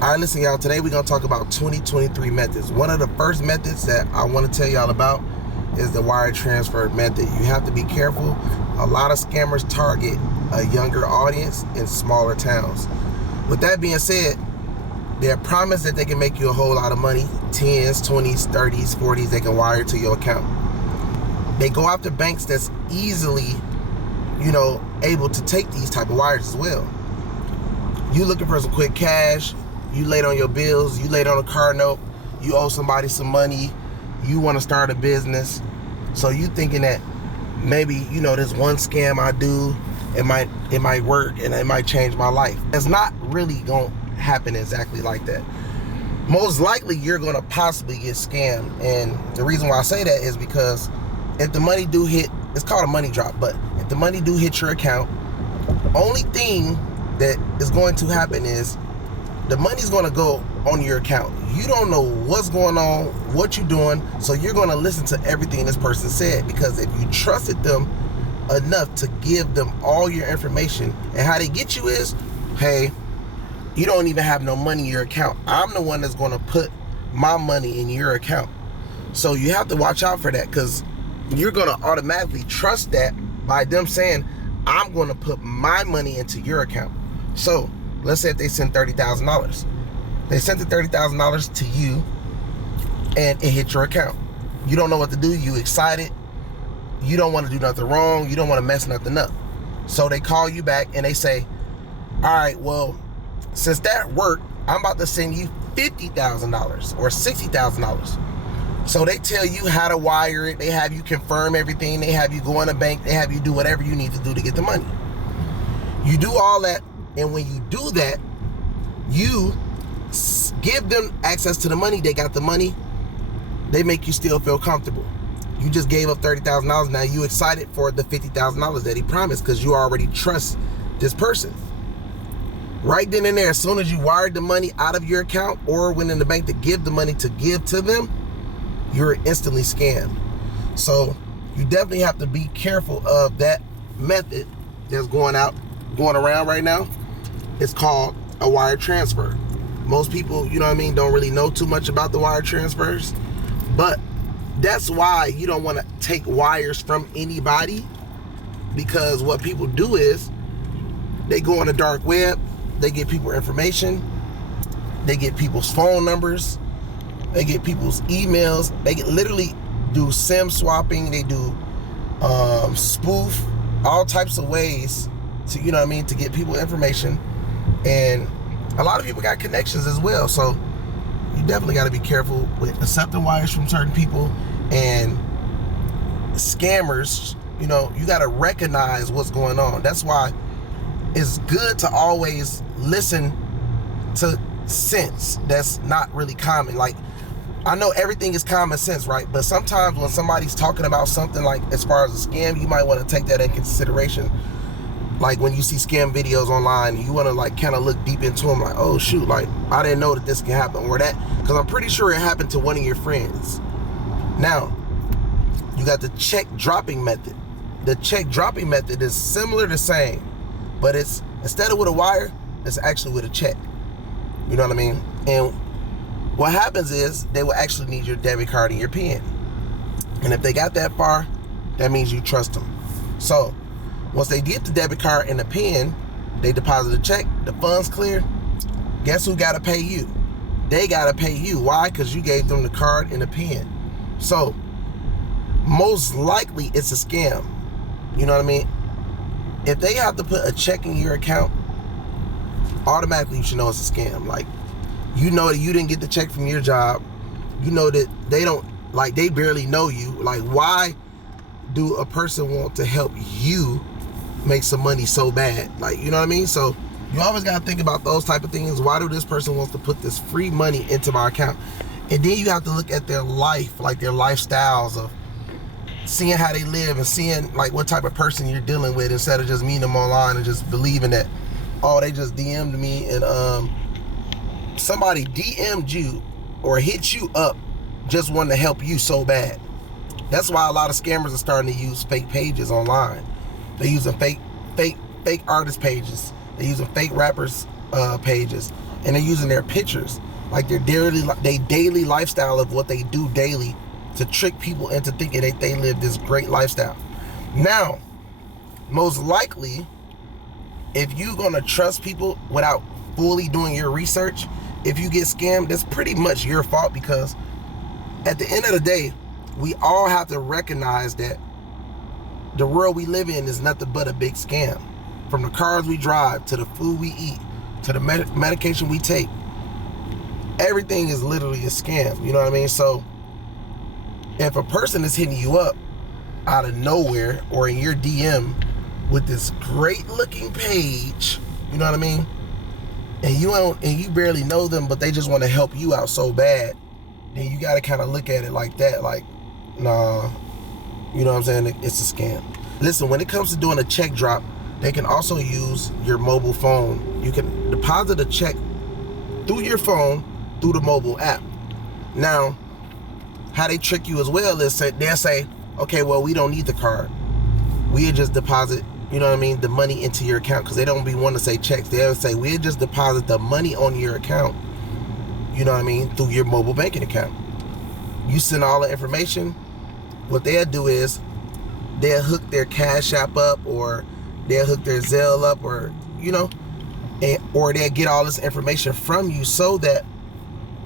All right, listen, y'all. Today we're going to talk about 2023 methods. One of the first methods that I want to tell y'all about is the wire transfer method. You have to be careful. A lot of scammers target a younger audience in smaller towns. With that being said, they promise that they can make you a whole lot of money, 10s, 20s, 30s, 40s, they can wire to your account. They go after banks that's easily, able to take these type of wires as well. You looking for some quick cash, you late on your bills, you late on a car note, you owe somebody some money, you want to start a business, so you thinking that maybe, this one scam I do, it might work and it might change my life. It's not really gonna happen exactly like that. Most likely you're gonna possibly get scammed, and the reason why I say that is because if the money do hit, it's called a money drop, but if the money do hit your account, only thing that is going to happen is the money's going to go on your account. You don't know what's going on, what you're doing, so you're going to listen to everything this person said, because if you trusted them enough to give them all your information, and how they get you is, hey, you don't even have no money in your account. I'm the one that's going to put my money in your account. So you have to watch out for that, because you're going to automatically trust that by them saying, I'm going to put my money into your account. So let's say if they send $30,000. They sent the $30,000 to you and it hit your account. You don't know what to do. You excited. You don't want to do nothing wrong. You don't want to mess nothing up. So they call you back and they say, all right, well, since that worked, I'm about to send you $50,000 or $60,000. So they tell you how to wire it. They have you confirm everything. They have you go in a bank. They have you do whatever you need to do to get the money. You do all that. And when you do that, you give them access to the money. They got the money. They make you still feel comfortable. You just gave up $30,000. Now you excited for the $50,000 that he promised, because you already trust this person. Right then and there, as soon as you wired the money out of your account or went in the bank to give the money to give to them, you're instantly scammed. So you definitely have to be careful of that method that's going around right now. It's called a wire transfer. Most people, don't really know too much about the wire transfers, but that's why you don't want to take wires from anybody, because what people do is they go on the dark web, they get people information, they get people's phone numbers, they get people's emails, they literally do SIM swapping, they do spoof, all types of ways to, to get people information. And a lot of people got connections as well, so you definitely got to be careful with accepting wires from certain people. And scammers, you got to recognize what's going on. That's why it's good to always listen to sense that's not really common. Like, I know everything is common sense, right? But sometimes when somebody's talking about something like as far as a scam, you might want to take that in consideration. Like when you see scam videos online, you want to kind of look deep into them, like, oh shoot, I didn't know that this can happen or that, because I'm pretty sure it happened to one of your friends. Now, you got the check dropping method. The check dropping method is similar to same, but it's, instead of with a wire, it's actually with a check. You know what I mean? And what happens is they will actually need your debit card and your PIN. And if they got that far, that means you trust them. So once they get the debit card and the PIN, they deposit a check, the funds clear. Guess who got to pay you? They got to pay you. Why? Because you gave them the card and the PIN. So most likely it's a scam. You know what I mean? If they have to put a check in your account, automatically you should know it's a scam. Like, that you didn't get the check from your job. That they don't, they barely know you. Like, why do a person want to help you make some money so bad? You know what I mean? So you always got to think about those type of things. Why do this person wants to put this free money into my account? And then you have to look at their life, their lifestyles of seeing how they live and seeing what type of person you're dealing with, instead of just meeting them online and just believing that, oh, they just DM'd me and somebody DM'd you or hit you up just wanting to help you so bad. That's why a lot of scammers are starting to use fake pages online. They're using fake artist pages. They're using fake rappers pages. and they're using their pictures, like their daily lifestyle of what they do daily, to trick people into thinking that they live this great lifestyle. Now, most likely, if you're gonna trust people without fully doing your research, if you get scammed, that's pretty much your fault, because at the end of the day, we all have to recognize that the world we live in is nothing but a big scam. From the cars we drive, to the food we eat, to the medication we take, everything is literally a scam, you know what I mean? So if a person is hitting you up out of nowhere or in your DM with this great looking page, you know what I mean, and you barely know them, but they just want to help you out so bad, then you got to kind of look at it like that, like, nah, you know what I'm saying, it's a scam. Listen, when it comes to doing a check drop, they can also use your mobile phone. You can deposit a check through your phone, through the mobile app. Now, how they trick you as well is they'll say, okay, well, we don't need the card. We'll just deposit, you know what I mean, the money into your account, because they don't be wanting to say checks. They'll say, we'll just deposit the money on your account, you know what I mean, through your mobile banking account. You send all the information. What they'll do is they'll hook their Cash App up, or they'll hook their Zelle up, or, you know, or they'll get all this information from you so that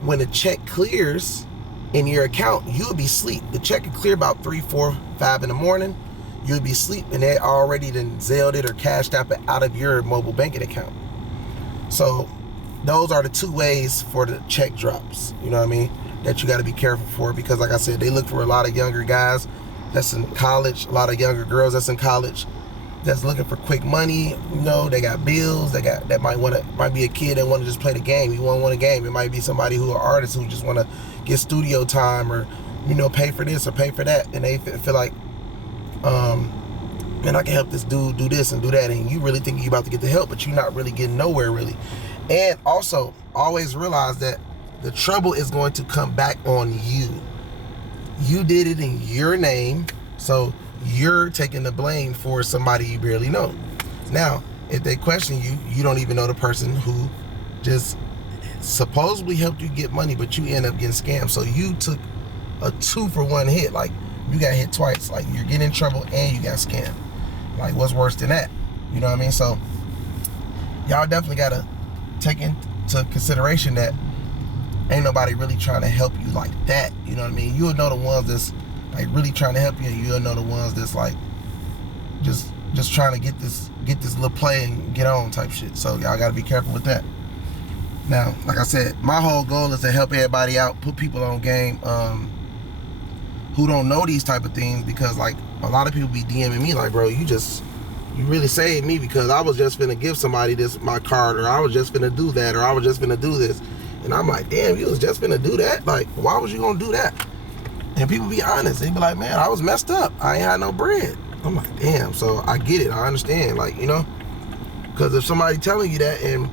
when the check clears in your account, you'll be asleep. The check can clear about 3, 4, 5 in the morning. You'll be asleep, and they already then Zelled it or Cashed App it out of your mobile banking account. So those are the two ways for the check drops, you know what I mean, that you got to be careful for, because like I said, they look for a lot of younger guys that's in college, a lot of younger girls that's in college, that's looking for quick money. You know, they got bills, that might be a kid that want to just play the game. You want a game. It might be somebody who are artists who just want to get studio time, or, you know, pay for this or pay for that, and they feel like, man, I can help this dude do this and do that, and you really think you're about to get the help, but you're not really getting nowhere really. And also, always realize that the trouble is going to come back on you. You did it in your name, so you're taking the blame for somebody you barely know. Now, if they question you, you don't even know the person who just supposedly helped you get money, but you end up getting scammed. So you took a 2-for-1 hit. Like, you got hit twice. Like, you're getting in trouble and you got scammed. Like, what's worse than that? You know what I mean? So y'all definitely got to take into consideration that ain't nobody really trying to help you like that. You know what I mean? You'll know the ones that's like really trying to help you, and you'll know the ones that's like just trying to get this little play and get on type shit. So y'all got to be careful with that. Now, like I said, my whole goal is to help everybody out, put people on game who don't know these type of things, because like a lot of people be DMing me like, bro, you really saved me, because I was just finna give somebody my card, or I was just finna do that, or I was just finna do this. And I'm like, damn, you was just finna do that? Like, why was you gonna do that? And people be honest. They be like, man, I was messed up. I ain't had no bread. I'm like, damn. So I get it. I understand. Like, you know, because if somebody telling you that and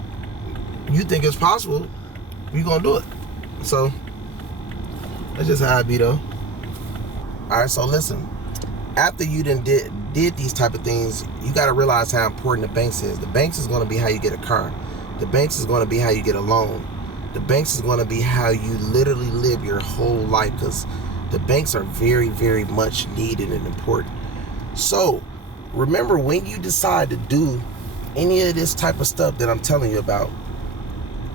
you think it's possible, you gonna do it. So that's just how I be, though. All right, so listen. After you did these type of things, you got to realize how important the banks is. The banks is going to be how you get a car. The banks is going to be how you get a loan. The banks is going to be how you literally live your whole life, because the banks are very, very much needed and important. So remember, when you decide to do any of this type of stuff that I'm telling you about,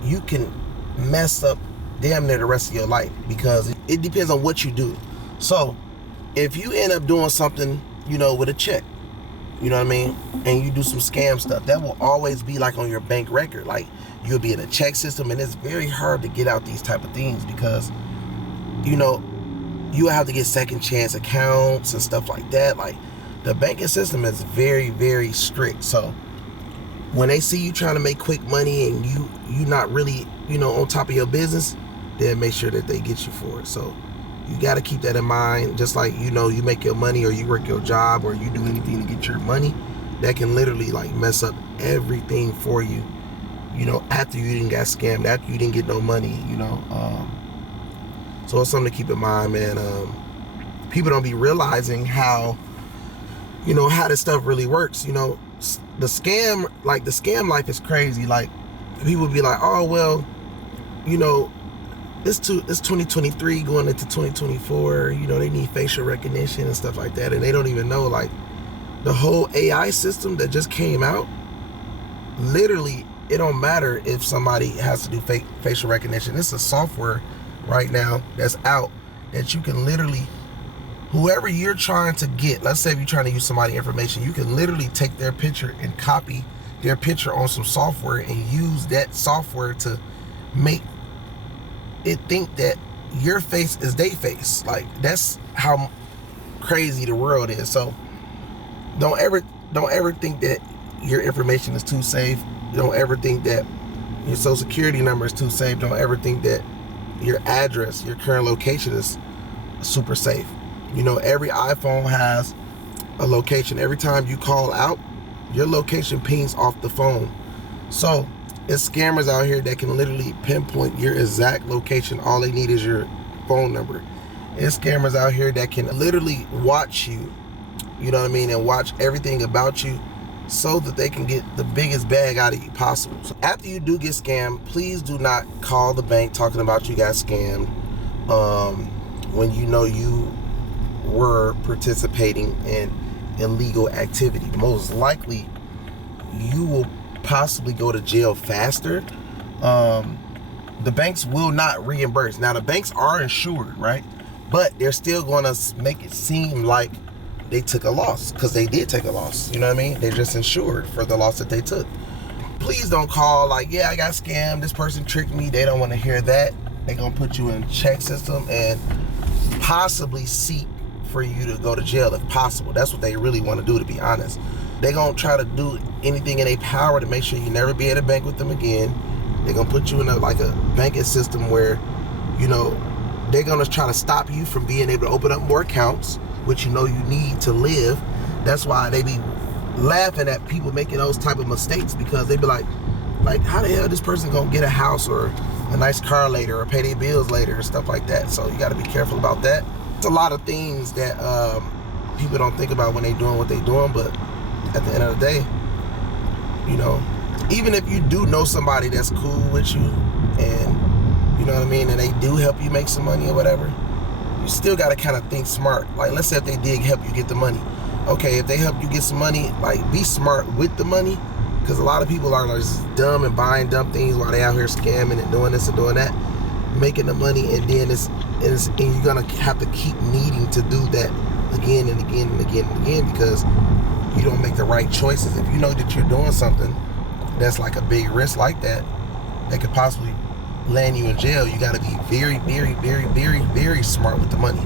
you can mess up damn near the rest of your life, because it depends on what you do. So if you end up doing something, you know, with a check, you know what I mean, and you do some scam stuff, that will always be like on your bank record. Like, you'll be in a check system, and it's very hard to get out these type of things, because, you know, you have to get second chance accounts and stuff like that. Like, the banking system is very, very strict. So when they see you trying to make quick money and you not really, you know, on top of your business, they'll make sure that they get you for it. So you got to keep that in mind. Just like, you know, you make your money, or you work your job, or you do anything to get your money, that can literally like mess up everything for you, you know, after you didn't got scammed, after you didn't get no money, you know. So it's something to keep in mind, man. People don't be realizing how, you know, how this stuff really works. You know, the scam life is crazy. Like, people be like, oh, well, you know, it's 2023 going into 2024, you know, they need facial recognition and stuff like that, and they don't even know, like, the whole AI system that just came out, literally, it don't matter if somebody has to do facial recognition. It's a software right now that's out that you can literally, whoever you're trying to get, let's say if you're trying to use somebody's information, you can literally take their picture and copy their picture on some software and use that software to make it think that your face is their face. Like, that's how crazy the world is. So don't ever think that your information is too safe. Don't ever think that your social security number is too safe. Don't ever think that your address, your current location is super safe. You know, every iPhone has a location. Every time you call out, your location pings off the phone. So it's scammers out here that can literally pinpoint your exact location. All they need is your phone number. It's scammers out here that can literally watch you, you know what I mean, and watch everything about you so that they can get the biggest bag out of you possible. So after you do get scammed, please do not call the bank talking about you got scammed when you know you were participating in illegal activity. Most likely you will possibly go to jail faster. The banks will not reimburse. Now, the banks are insured, right? But they're still going to make it seem like they took a loss, because they did take a loss. You know what I mean? They're just insured for the loss that they took. Please don't call like, yeah, I got scammed, this person tricked me. They don't want to hear that. They're going to put you in a check system and possibly seek for you to go to jail if possible. That's what they really want to do, to be honest. They're going to try to do anything in their power to make sure you never be able to bank with them again. They're going to put you in a banking system where, you know, they're going to try to stop you from being able to open up more accounts, which you know you need to live. That's why they be laughing at people making those type of mistakes, because they be like, how the hell this person going to get a house or a nice car later or pay their bills later and stuff like that. So you got to be careful about that. It's a lot of things that people don't think about when they doing what they doing, but at the end of the day, you know, even if you do know somebody that's cool with you and, you know what I mean, and they do help you make some money or whatever, you still got to kind of think smart. Like, let's say if they did help you get the money. Okay, if they help you get some money, like, be smart with the money, because a lot of people are just dumb and buying dumb things while they out here scamming and doing this and doing that, making the money, and then and you're gonna have to keep needing to do that again and again and again and again, because you don't make the right choices. If you know that you're doing something that's like a big risk like that could possibly land you in jail, you got to be very, very, very, very, very smart with the money.